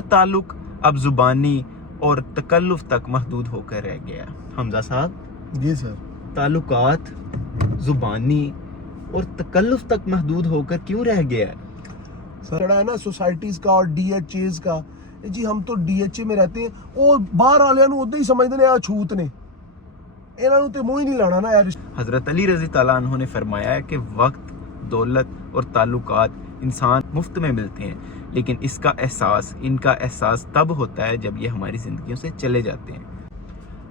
تعلق اب زبانی اور تکلف تک محدود ہو کر رہ گیا. حمزہ صاحب جی سر. تعلقات زبانی اور تکلف تک محدود ہو کر کیوں رہ گیا ہے؟ سر ہے نا سوسائٹیز کا اور ڈی ایچ ایز کا. جی ہم تو ڈی ایچ اے میں رہتے ہیں, وہ باہر والے نو ادھر ہی سمجھتے ہیں چھوت نے, انہوں تے منہ ہی نہیں لانا نا یار. حضرت علی رضی تعالیٰ عنہ نے فرمایا ہے کہ وقت, دولت اور تعلقات انسان مفت میں ملتے ہیں, لیکن ان کا احساس تب ہوتا ہے جب یہ ہماری زندگیوں سے چلے جاتے ہیں.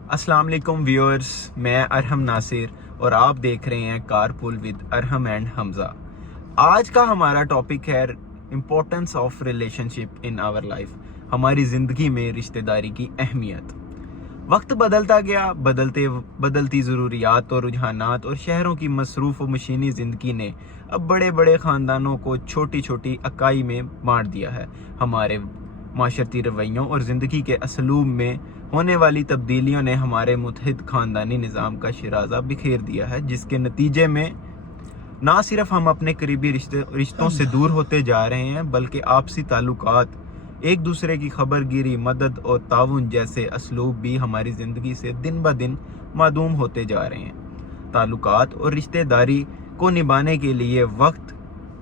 السلام علیکم ویورز, میں ارحم ناصر اور آپ دیکھ رہے ہیں کارپول ود ارحم اینڈ حمزہ. آج کا ہمارا ٹاپک ہے importance of relationship in our life. ہماری زندگی میں رشتہ داری کی اہمیت. وقت بدلتا گیا, بدلتی ضروریات اور رجحانات اور شہروں کی مصروف و مشینی زندگی نے اب بڑے بڑے خاندانوں کو چھوٹی چھوٹی اکائی میں بانٹ دیا ہے. ہمارے معاشرتی رویوں اور زندگی کے اسلوب میں ہونے والی تبدیلیوں نے ہمارے متحد خاندانی نظام کا شیرازہ بکھیر دیا ہے, جس کے نتیجے میں نہ صرف ہم اپنے قریبی رشتوں سے دور ہوتے جا رہے ہیں, بلکہ آپسی تعلقات, ایک دوسرے کی خبر گیری, مدد اور تعاون جیسے اسلوب بھی ہماری زندگی سے دن بہ دن معدوم ہوتے جا رہے ہیں. تعلقات اور رشتہ داری کو نبھانے کے لیے وقت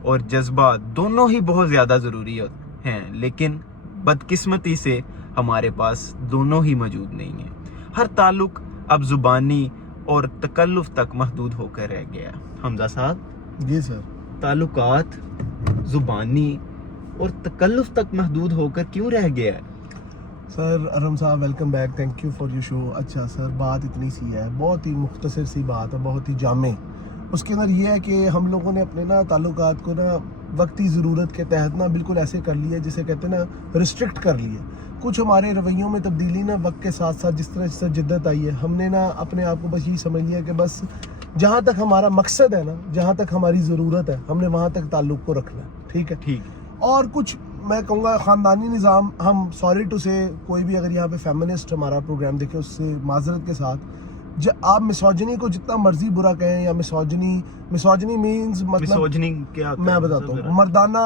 اور جذبہ دونوں ہی بہت زیادہ ضروری ہیں, لیکن بدقسمتی سے ہمارے پاس دونوں ہی موجود نہیں ہیں. ہر تعلق اب زبانی اور تکلف تک محدود ہو کر رہ گیا ہے. حمزہ صاحب جی سر. تعلقات زبانی اور تکلف تک محدود ہو کر کیوں رہ گیا ہے؟ سر ارحم صاحب welcome back, thank you for your show. اچھا سر, بات اتنی سی ہے, بہت ہی مختصر سی بات ہے, بہت ہی جامع. اس کے اندر یہ ہے کہ ہم لوگوں نے اپنے نا تعلقات کو نا وقتی ضرورت کے تحت نا بالکل ایسے کر لیا جسے کہتے ہیں نا ریسٹرکٹ کر لیے. کچھ ہمارے رویوں میں تبدیلی نا وقت کے ساتھ ساتھ جس طرح سے جدت آئی ہے, ہم نے نا اپنے آپ کو بس یہی سمجھ لیا کہ بس جہاں تک ہمارا مقصد ہے نا, جہاں تک ہماری ضرورت ہے, ہم نے وہاں تک تعلق کو رکھنا ہے. ٹھیک ہے. اور کچھ میں کہوں گا خاندانی نظام, ہم سوری ٹو سے کوئی بھی اگر یہاں پہ فیمنسٹ ہمارا پروگرام دیکھے اس سے معذرت کے ساتھ, آپ مسوجنی کو جتنا مرضی برا کہیں, یا مسوجنی مینز مطلب کیا میں بتاتا ہوں, مردانہ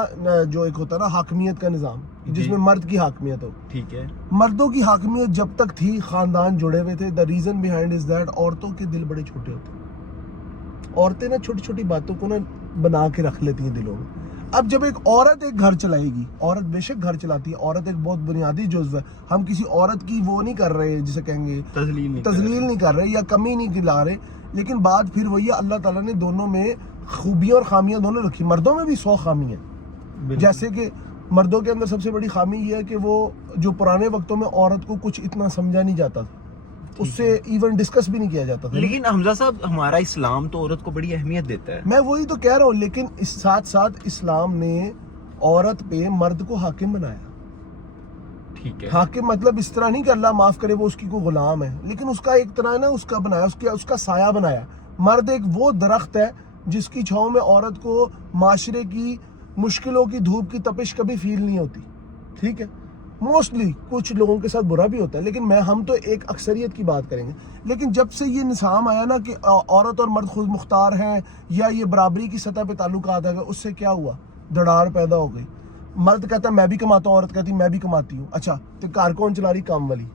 جو ایک ہوتا ہے نا حاکمیت کا نظام, جس میں مرد کی حاکمیت ہو. ٹھیک ہے. مردوں کی حاکمیت جب تک تھی, خاندان جڑے ہوئے تھے. The reason behind is that عورتوں کے دل بڑے چھوٹے ہوتے ہیں. عورتیں نا چھوٹی چھوٹی باتوں کو نا بنا کے رکھ لیتی ہیں دلوں میں. اب جب ایک عورت ایک گھر چلائے گی, عورت بے شک گھر چلاتی ہے, عورت ایک بہت بنیادی جزو ہے. ہم کسی عورت کی وہ نہیں کر رہے, جسے کہیں گے تذلیل نہیں کر رہے یا کمی نہیں لا رہے, لیکن بات پھر وہی ہے, اللہ تعالیٰ نے دونوں میں خوبیاں اور خامیاں دونوں رکھی. مردوں میں بھی 100 خامی ہیں. جیسے کہ مردوں کے اندر سب سے بڑی خامی یہ ہے کہ وہ جو پرانے وقتوں میں عورت کو کچھ اتنا سمجھا نہیں جاتا تھا, اس سے ایون ڈسکس بھی نہیں کیا جاتا تھا. لیکن حمزہ صاحب ہمارا اسلام تو عورت کو بڑی اہمیت دیتا ہے. میں وہی تو کہہ رہا ہوں, لیکن اس ساتھ ساتھ اسلام نے عورت پہ مرد کو حاکم بنایا. ٹھیک ہے. حاکم مطلب اس طرح نہیں کہ اللہ معاف کرے وہ اس کی کوئی غلام ہے, لیکن اس کا ایک طرح ہے نا, اس کا بنایا, اس کا سایہ بنایا. مرد ایک وہ درخت ہے جس کی چھاؤں میں عورت کو معاشرے کی مشکلوں کی دھوپ کی تپش کبھی فیل نہیں ہوتی. ٹھیک ہے. موسٹلی کچھ لوگوں کے ساتھ برا بھی ہوتا ہے, لیکن ہم تو ایک اکثریت کی بات کریں گے. لیکن جب سے یہ نظام آیا نا کہ عورت اور مرد خود مختار ہیں, یا یہ برابری کی سطح پہ تعلقات آ گئے, اس سے کیا ہوا, دھڑاڑ پیدا ہو گئی. مرد کہتا ہے میں بھی کماتا ہوں, عورت کہتی میں بھی کماتی ہوں. اچھا تو کار کون چلا رہی, کام والی.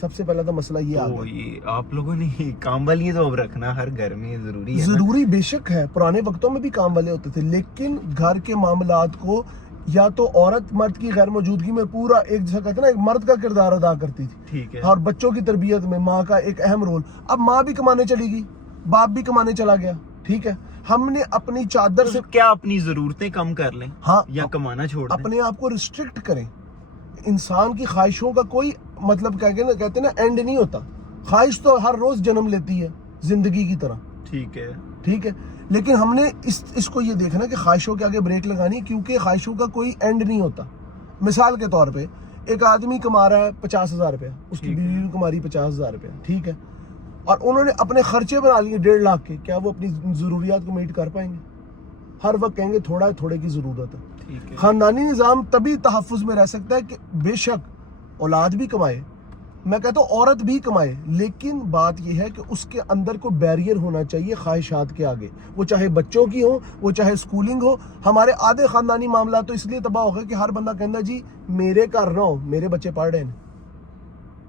سب سے پہلا تو مسئلہ یہ آ گیا. آپ لوگوں نے کام والی تو اب رکھنا ہر گھر میں ضروری ہے. ضروری بے شک ہے, پرانے وقتوں میں بھی کام والے ہوتے تھے, لیکن گھر کے معاملات کو یا تو عورت مرد کی غیر موجودگی میں پورا ایک جیسا کہتے ہیں نا, ایک مرد کا کردار ادا کرتی تھی. ٹھیک ہے. اور بچوں کی تربیت میں ماں کا ایک اہم رول. اب ماں بھی کمانے چلی گئی, باپ بھی کمانے چلا گیا. ٹھیک ہے. ہم نے اپنی چادر سے کیا اپنی ضرورتیں کم کر لیں, ہاں, یا کمانا چھوڑ دیں, اپنے آپ کو ریسٹرکٹ کریں. انسان کی خواہشوں کا کوئی مطلب کہتے ہیں نا اینڈ نہیں ہوتا. خواہش تو ہر روز جنم لیتی ہے زندگی کی طرح. ٹھیک ہے. ٹھیک ہے. لیکن ہم نے اس کو یہ دیکھنا کہ خواہشوں کے آگے بریک لگانی, کیونکہ خواہشوں کا کوئی اینڈ نہیں ہوتا. مثال کے طور پہ ایک آدمی کما رہا ہے 50,000 روپیہ, اس کی بیوی بھی کما رہی 50,000 روپیہ. ٹھیک ہے. اور انہوں نے اپنے خرچے بنا لیے 1.5 لاکھ کے, کیا وہ اپنی ضروریات کو میٹ کر پائیں گے؟ ہر وقت کہیں گے تھوڑا ہے, تھوڑے کی ضرورت ہے. خاندانی نظام تبھی تحفظ میں رہ سکتا ہے کہ بے شک اولاد بھی کمائے, میں کہتا ہوں عورت بھی کمائے، لیکن بات یہ ہے کہ اس کے اندر کوئی بیریئر ہونا چاہیے خواہشات کے آگے، وہ چاہے بچوں کی ہو، وہ چاہے سکولنگ ہو. ہمارے آدھے خاندانی معاملات تو اس لیے تباہ ہو گئے کہ ہر بندہ کہنا جی میرے گھر نہ ہو میرے بچے پڑھ رہے ہیں،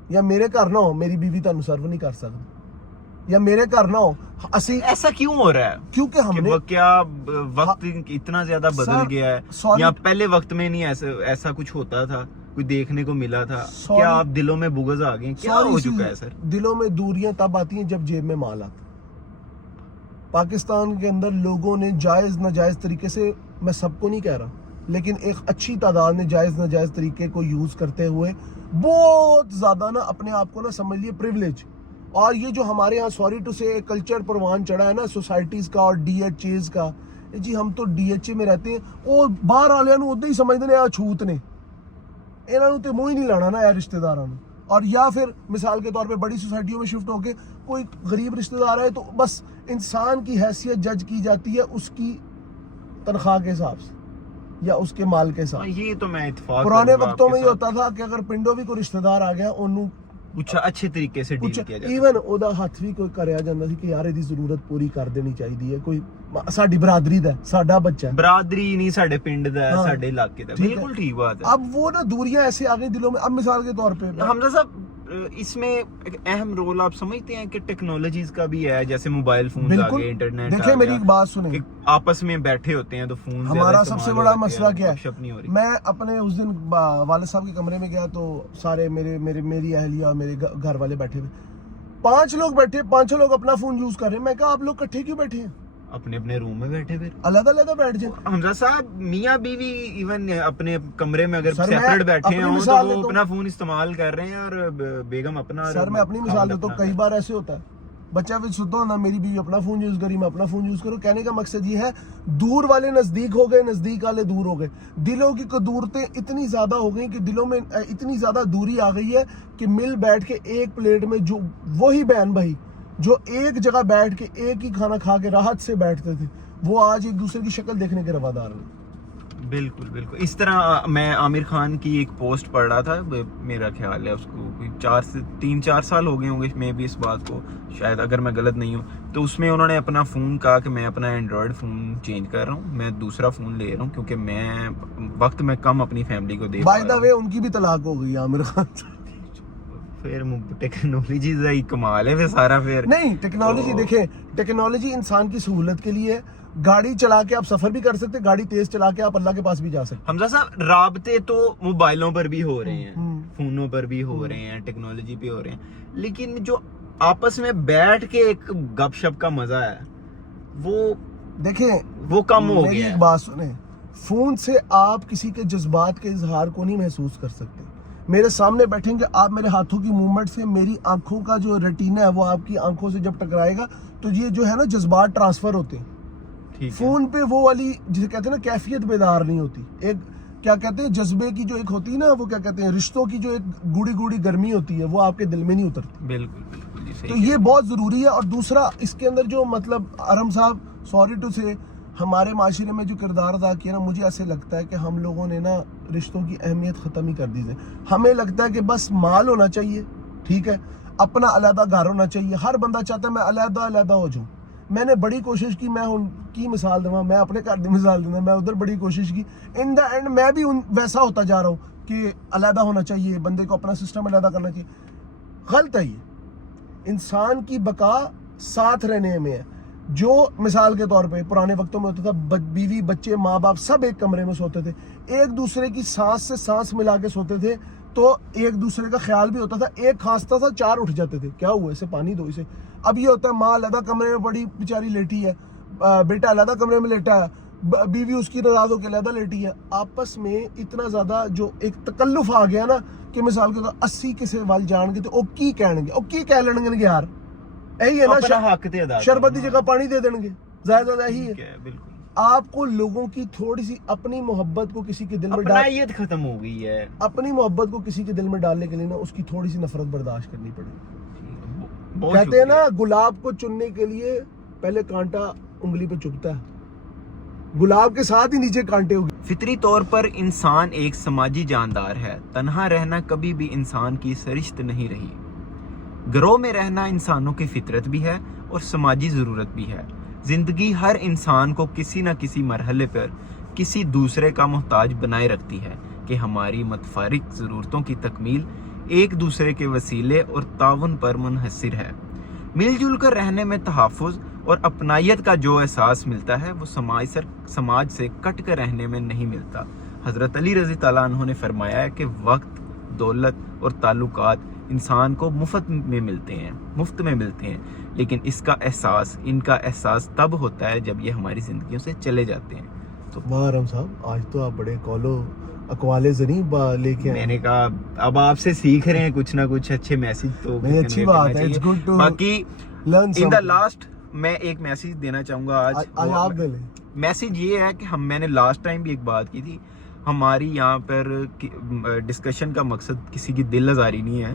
یا میرے گھر نہ ہو میری بیوی تانوں سرو نہیں کر سکتی، یا میرے گھر نہ ہو اسی. ایسا کیوں ہو رہا ہے؟ کیونکہ ہم نے کیا وقت اتنا زیادہ بدل گیا ہے، یا پہلے وقت میں نہیں ایسا کچھ ہوتا تھا، کوئی دیکھنے کو ملا تھا؟ کیا آپ دلوں میں بغض آ گئے؟ کیا ہو چکا ہے سر؟ دلوں میں دوریاں تب آتی ہیں جب جیب میں مال آتا. پاکستان کے اندر لوگوں نے جائز ناجائز طریقے سے، میں سب کو نہیں کہہ رہا، لیکن ایک اچھی تعداد نے جائز ناجائز طریقے کو یوز کرتے ہوئے بہت زیادہ نا اپنے آپ کو نا سمجھ لیے پریولیج. اور یہ جو ہمارے ہاں سوری ٹو سے کلچر پروان چڑھا ہے نا سوسائٹیز کا اور ڈی ایچ ایز کا، جی ہم تو ڈی ایچ اے میں رہتے ہیں، وہ باہر والے نو ادھر ہی سمجھتے ہیں چھوت نے، انہوں تے منہ ہی نہیں لانا نا اے رشتہ داراں نوں. اور یا پھر مثال کے طور پہ بڑی سوسائٹیوں میں شفٹ ہو کے کوئی غریب رشتہ دار ہے تو بس انسان کی حیثیت جج کی جاتی ہے اس کی تنخواہ کے حساب سے یا اس کے مال کے حساب سے. یہ تو میں اتفاق پرانے وقتوں میں یہ ہوتا تھا کہ اگر پنڈوں بھی کوئی رشتہ دار آ گیا انہوں کچھ اچھے طریقے سے ڈیل کیا جاتا، ایون اودا ہاتھ بھی کوئی کریا جاتا سی کہ یار دی ضرورت پوری کر دینی چاہیے، کوئی ساڈی برادری دا ساڈا بچہ ہے، برادری نہیں ساڈے پنڈ دا ہے، ساڈے علاقے دا. بالکل ٹھیک بات ہے. اب وہ نا دوریاں ایسے آ گئی دلوں میں. اب مثال کے طور پہ حمزہ صاحب اس میں ایک اہم رول آپ سمجھتے ہیں کہ ٹیکنالوجیز کا بھی ہے، جیسے موبائل فون آ گئے، انٹرنیٹ. دیکھیں میری ایک بات سنیں، آپس میں بیٹھے ہوتے ہیں تو فون ہمارا سب سے بڑا مسئلہ کیا ہے؟ ہے؟ میں اپنے اس دن والد صاحب کے کمرے میں گیا تو سارے میری اہلیہ اور میرے گھر والے بیٹھے ہوئے، 5 لوگ بیٹھے، 5 لوگ اپنا فون یوز کر رہے ہیں. میں کہا آپ لوگ کٹھے کیوں بیٹھے ہیں؟ اپنے اپنے روم میں بیٹھے، پھر علیحدہ علیحدہ بیٹھ جائیں. حمزہ صاحب میاں بیوی ایون اپنے کمرے میں اگر سر میں سیپریٹ بیٹھے اپنی ہیں تو مثال وہ دیتا ہوں. اپنا فون استعمال کر رہے ہیں اور بیگم اپنا. سر میں اپنی مثال دیتا ہوں، کئی بار ایسے ہوتا ہے بچہ بھی سنتا ہوں نا میری بیوی اپنا فون یوز کری میں اپنا فون یوز کروں. کہنے کا مقصد یہ ہے دور والے نزدیک ہو گئے، نزدیک والے دور ہو گئے. دلوں کی قدورتیں اتنی زیادہ ہو گئی کہ دلوں میں اتنی زیادہ دوری آ گئی ہے کہ مل بیٹھ کے ایک پلیٹ میں جو وہی بہن بھائی جو ایک جگہ بیٹھ کے ایک ہی کھانا کھا کے راحت سے بیٹھتے تھے وہ آج ایک دوسرے کی شکل دیکھنے کے روادار ہیں. بالکل بالکل. اس طرح میں عامر خان کی ایک پوسٹ پڑھ رہا تھا، میرا خیال ہے اس کو 3-4 سال ہو گئے ہوں گے میں بھی اس بات کو، شاید اگر میں غلط نہیں ہوں. تو اس میں انہوں نے اپنا فون کہا کہ میں اپنا اینڈرائڈ فون چینج کر رہا ہوں، میں دوسرا فون لے رہا ہوں کیونکہ میں وقت میں کم اپنی فیملی کو دے پا بائی دا وے ان کی بھی طلاق ہو گئی عامر خان سے. پھر ٹیکنالوجی کا ہی کمال ہے پھر سارا. پھر نہیں ٹیکنالوجی دیکھیں، ٹیکنالوجی انسان کی سہولت کے لیے، گاڑی چلا کے آپ سفر بھی کر سکتے، گاڑی تیز چلا کے آپ اللہ کے پاس بھی جا سکتے. حمزہ صاحب رابطے تو موبائلوں پر بھی ہو رہے ہیں، فونوں پر بھی ہو رہے ہیں، ٹیکنالوجی پہ ہو رہے ہیں، لیکن جو آپس میں بیٹھ کے ایک گپ شپ کا مزہ ہے وہ دیکھیں وہ کم ہو میری گیا ایک ہے. بات سنیں، فون سے آپ کسی کے جذبات کے اظہار کو نہیں محسوس کر سکتے. میرے سامنے بیٹھیں گے آپ، میرے ہاتھوں کی موومنٹ سے میری آنکھوں کا جو ریٹینا ہے وہ آپ کی آنکھوں سے جب ٹکرائے گا تو یہ جو ہے نا جذبات ٹرانسفر ہوتے ہیں. فون پہ وہ والی جسے کہتے ہیں نا کیفیت بیدار نہیں ہوتی. ایک کیا کہتے ہیں جذبے کی جو ایک ہوتی ہے نا، وہ کیا کہتے ہیں رشتوں کی جو ایک گوڑی گوڑی گرمی ہوتی ہے وہ آپ کے دل میں نہیں اترتی. بالکل بالکل. تو یہ بہت ضروری ہے. اور دوسرا اس کے اندر جو مطلب ارم صاحب سوری ٹو سے ہمارے معاشرے میں جو کردار ادا کیا نا، مجھے ایسے لگتا ہے کہ ہم لوگوں نے نا رشتوں کی اہمیت ختم ہی کر دی ہے. ہمیں لگتا ہے کہ بس مال ہونا چاہیے، ٹھیک ہے، اپنا علیحدہ گھر ہونا چاہیے. ہر بندہ چاہتا ہے میں علیحدہ علیحدہ ہو جاؤں. میں نے بڑی کوشش کی، میں ان کی مثال دوں، میں اپنے گھر کی مثال دوں، میں ادھر بڑی کوشش کی. ان دا اینڈ میں بھی ویسا ہوتا جا رہا ہوں کہ علیحدہ ہونا چاہیے، بندے کو اپنا سسٹم علیحدہ کرنا چاہیے. غلط ہے یہ. انسان کی بقا ساتھ رہنے میں ہے. جو مثال کے طور پہ پرانے وقتوں میں ہوتا تھا بیوی بچے ماں باپ سب ایک کمرے میں سوتے تھے، ایک دوسرے کی سانس سے سانس ملا کے سوتے تھے تو ایک دوسرے کا خیال بھی ہوتا تھا. ایک کھانستا تھا 4 اٹھ جاتے تھے، کیا ہوا اسے پانی دو اسے. اب یہ ہوتا ہے ماں علیحدہ کمرے میں بڑی بیچاری لیٹی ہے، بیٹا علیحدہ کمرے میں لیٹا ہے، بیوی اس کی ناراض ہو کے علیحدہ لیٹی ہے. آپس میں اتنا زیادہ جو ایک تکلف آ گیا نا کہ مثال کے طور 80 کسے وال جان گے تو او کی کہن گے، او کی کہہ لیں گے یار، یہی ہے نا شربت کی جگہ پانی دے دیں گے، زیادہ یہی ہے. بالکل. آپ کو لوگوں کی تھوڑی سی اپنی محبت کو کسی کے دل میں اپنائیت ختم ہو گئی ہے. اپنی محبت کو کسی کے دل میں ڈالنے کے لیے نا اس کی تھوڑی سی نفرت برداشت کرنی پڑے گی. کہتے ہیں نا گلاب کو چننے کے لیے پہلے کانٹا انگلی پہ چبھتا ہے، گلاب کے ساتھ ہی نیچے کانٹے ہوگی. فطری طور پر انسان ایک سماجی جاندار ہے. تنہا رہنا کبھی بھی انسان کی سرشت نہیں رہی. گروہ میں رہنا انسانوں کی فطرت بھی ہے اور سماجی ضرورت بھی ہے. زندگی ہر انسان کو کسی نہ کسی مرحلے پر کسی دوسرے کا محتاج بنائے رکھتی ہے کہ ہماری متفارق ضرورتوں کی تکمیل ایک دوسرے کے وسیلے اور تعاون پر منحصر ہے. مل جل کر رہنے میں تحفظ اور اپنائیت کا جو احساس ملتا ہے وہ سماج سے کٹ کر رہنے میں نہیں ملتا. حضرت علی رضی تعالیٰ عنہ نے فرمایا ہے کہ وقت، دولت اور تعلقات انسان کو مفت میں ملتے ہیں لیکن ان کا احساس تب ہوتا ہے جب یہ ہماری زندگیوں سے چلے جاتے ہیں. تو واہ ارم صاحب، آج تو آپ بڑے اقوال زنی لے کے میں نے کہا اب آپ سے سیکھ رہے ہیں کچھ نہ کچھ اچھے میسج تو نہیں، اچھی بات ہے. It's good to باقی learn ان دا something. لاسٹ میں ایک میسج دینا چاہوں گا آج آپ دے لیں. میسج یہ ہے کہ میں نے لاسٹ ٹائم بھی ایک بات کی تھی، ہماری یہاں پر ڈسکشن کا مقصد کسی کی دل آزاری نہیں ہے.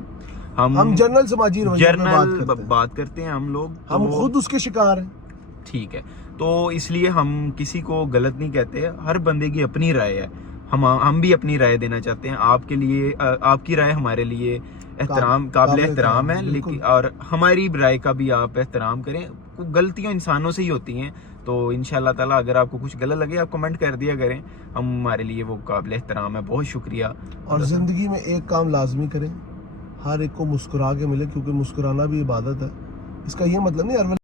ہم جنرل سماجی رویے پہ جنرل بات کرتے ہیں. ہم لوگ ہم خود اس کے شکار ہیں. ٹھیک ہے، تو اس لیے ہم کسی کو غلط نہیں کہتے. ہر بندے کی اپنی رائے ہے. ہم بھی اپنی رائے دینا چاہتے ہیں. آپ کے لیے آپ کی رائے ہمارے لیے قابل احترام ہے، لیکن اور ہماری رائے کا بھی آپ احترام کریں. غلطیاں انسانوں سے ہی ہوتی ہیں، تو انشاءاللہ تعالیٰ اگر آپ کو کچھ غلط لگے آپ کمنٹ کر دیا کریں. ہمارے لیے وہ قابل احترام ہے. بہت شکریہ. اور زندگی میں ایک کام لازمی کریں، ہر ایک کو مسکرا کے ملے، کیونکہ مسکرانا بھی عبادت ہے. اس کا یہ مطلب نہیں